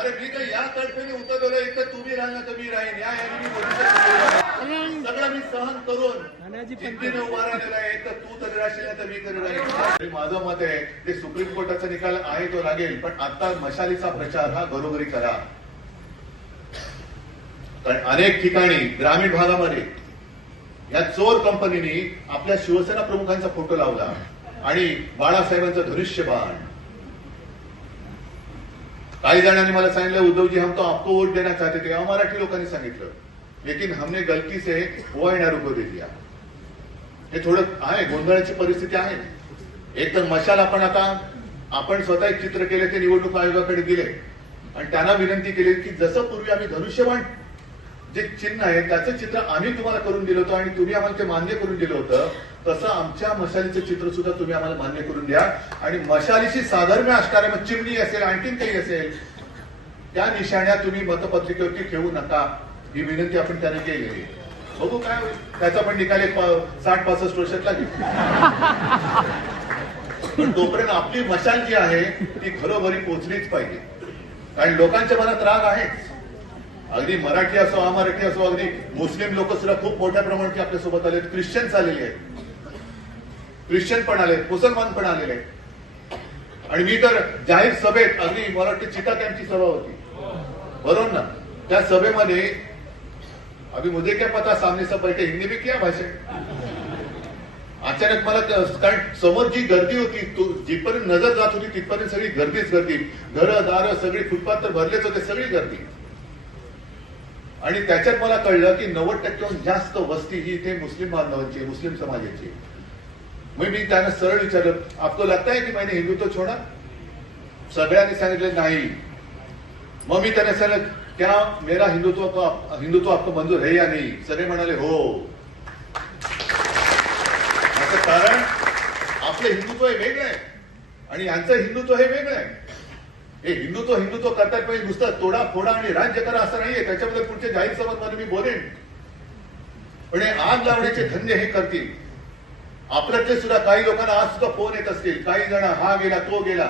अरे मी काही या तडफेने उतरलेलो एक तर तुम्ही राहिला तर मी राहीन या मी बोलू सगळं मी सहन करून जिद्दीने उभा राहिलेला आहे. तर तू तरी राहशील तर मी तरी राहील. माझं मत आहे ते सुप्रीम कोर्टाचा निकाल आहे तो लागेल, पण आता मशालीचा प्रचार हा घरोघरी करा. कारण अनेक ठिकाणी ग्रामीण भागामध्ये या चोर कंपनीने आपल्या शिवसेना प्रमुखांचा फोटो लावला आणि बाळासाहेबांचं धनुष्यबाण. काही जणांनी मला सांगितलं उद्धवजी हम तो आपको वोट देना चाहते थे. मराठी लोकांनी सांगितलं लेकिन हमने गलती से वो एनआरओ को दे दिया. हे थोडं आहे, गोंधळाची परिस्थिती आहे. एक तर मशाल आपण स्वतः एक चित्र केले ते निवडणूक आयोगाकडे दिले आणि त्यांना विनंती केली की जसं पूर्वी आम्ही धनुष्यबाण जे चिन्ह आहे त्याचं चित्र आम्ही तुम्हाला करून दिलं होतं आणि तुम्ही आम्हाला ते मान्य करून दिलं होतं, तसं आमच्या मशालीचं चित्र सुद्धा तुम्ही आम्हाला मान्य करून द्या. आणि मशालीशी साधर्म्य असणाऱ्या मग चिमणी असेल आणखीन काही असेल त्या निशाण्या तुम्ही मतपत्रिकेवरती ठेवू नका, ही विनंती आपण त्याने केली. बघू काय होईल, त्याचा पण निकाल 60-65 वर्षात लागेल. पण तोपर्यंत आपली मशाल जी आहे ती घरोघरी पोहोचलीच पाहिजे. कारण लोकांच्या मनात राग आहेच. अगदी मराठी असो अमराठी असो, अगदी मुस्लिम लोक सुद्धा खूप मोठ्या प्रमाणात आपल्यासोबत आले, ख्रिश्चन्स आलेले आहेत, ख्रिश्चन पण आले, मुसलमान पण आलेले आहेत. आणि मी तर जाहीर सभेत अगदी मला वाटतं चिता कॅम्पची सभा होती बरोबर ना, त्या सभेमध्ये अभी मुझे क्या पता सामने सब बैठे हिंदी में क्या भाषण. अचानक मला कारण समोर जी गर्दी होती जिथपर्यंत नजर जात होती तिथपर्यंत सगळी गर्दीच गर्दी, घरं दारं सगळी फुटपाथ तर भरलेच होते, सगळी गर्दी. आणि त्याच्यात मला कळलं की 90% जास्त वस्ती ही इथे मुस्लिम बांधवांची, मुस्लिम समाजाची. मग मी त्यांना सरळ विचारलं आपको लगता है की मैंने हिंदुत्व छोड़ा. सगळ्यांनी सांगितलं नाही. मग मी त्यांना सांगितलं क्या मेरा हिंदुत्व आपको मंजूर है या नहीं. सगळे म्हणाले हो. असं कारण आपलं हिंदुत्व हे वेगळं आहे आणि यांचं हिंदुत्व हे वेगळं आहे. हे हिंदुत्व करतात पाहिजे नुसतं तोडा फोडा आणि राज्य करा असं नाहीये. त्याच्याबद्दल पुढच्या जाहीर सभांमध्ये मी बोलेन. पण हे आग लावण्याचे धंदे हे करतील. आपल्यातले सुद्धा काही लोकांना आज सुद्धा फोन येत असतील, काही जण हा गेला तो गेला.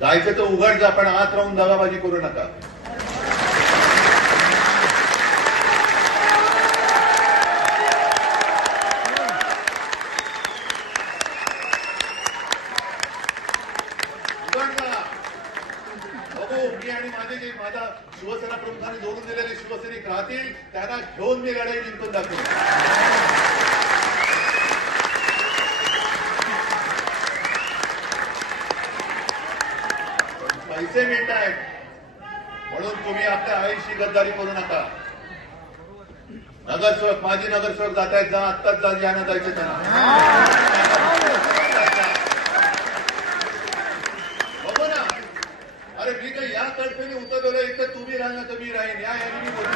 जायचं तर उघड जा, पण आत राहून दगाबाजी करू नका. मी आणि माझा शिवसेना प्रमुखांनी जोडून दिलेले शिवसैनिक राहतील, त्यांना घेऊन मी लढाई जिंकून दाखवेन. पैसे मिळत आहेत म्हणून तुम्ही आपल्या आईशी गद्दारी करू नका. नगरसेवक माजी नगरसेवक जात आहेत, जा आत्ताच जा, ज्यांना जायचे त्यांना बघू ना. अरे मी काही या तडफेने उतरलेलो एक तर तुम्ही राहिला तर मी राहीन या मी बोलू.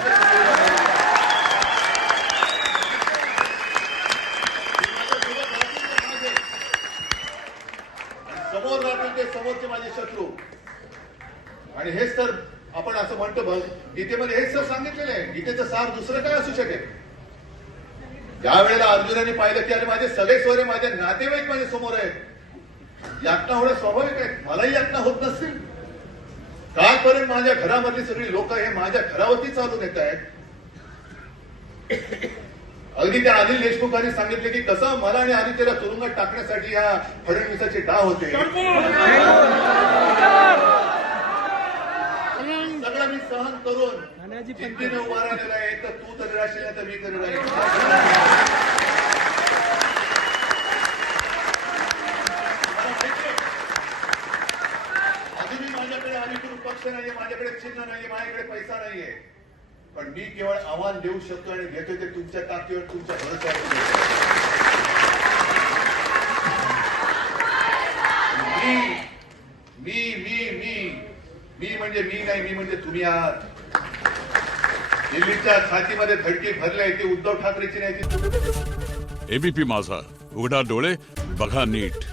समोर राहतील ते समोरचे माझे शत्रू. आणि हेच तर आपण असं म्हणतो बघ गीतेमध्ये हेच तर सांगितलेलं आहे. गीतेचं सार दुसरं काय असू शकेल. ज्या वेळेला अर्जुनाने पाहिलं की अरे माझे सगळे स्वरे माझे नातेवाईक माझ्या समोर आहेत, यातना होणं स्वाभाविक आहे, मलाही यातना होत नसतील. कालपर्यंत माझ्या घरामधली सगळी लोक हे माझ्या घरावरती चालून येत आहेत. अगदी त्या अनिल देशमुखांनी सांगितले की कसं मला आणि आदित्यला तुरुंगात टाकण्यासाठी या फडणवीसाचे डाव होते. सगळं मी सहन करून जिद्दीने उभा राहिलेला आहे. तर तू तरी राहशील तर मी तरी राहील. अजूनही माझ्याकडे अधिकृत पक्ष नाहीये, माझ्याकडे चिन्ह नाहीये, माझ्याकडे पैसा नाहीये. पण मी केवळ आव्हान देऊ शकतो आणि देतो ते तुमच्या ताकदीवर, तुमच्या भरोश्यावर. मी म्हणजे मी नाही, मी म्हणजे तुम्ही आहात. दिल्लीच्या छातीमध्ये धडकी भरली ती उद्धव ठाकरेची नाही. एबीपी माझा, उघडा डोळे बघा नीट.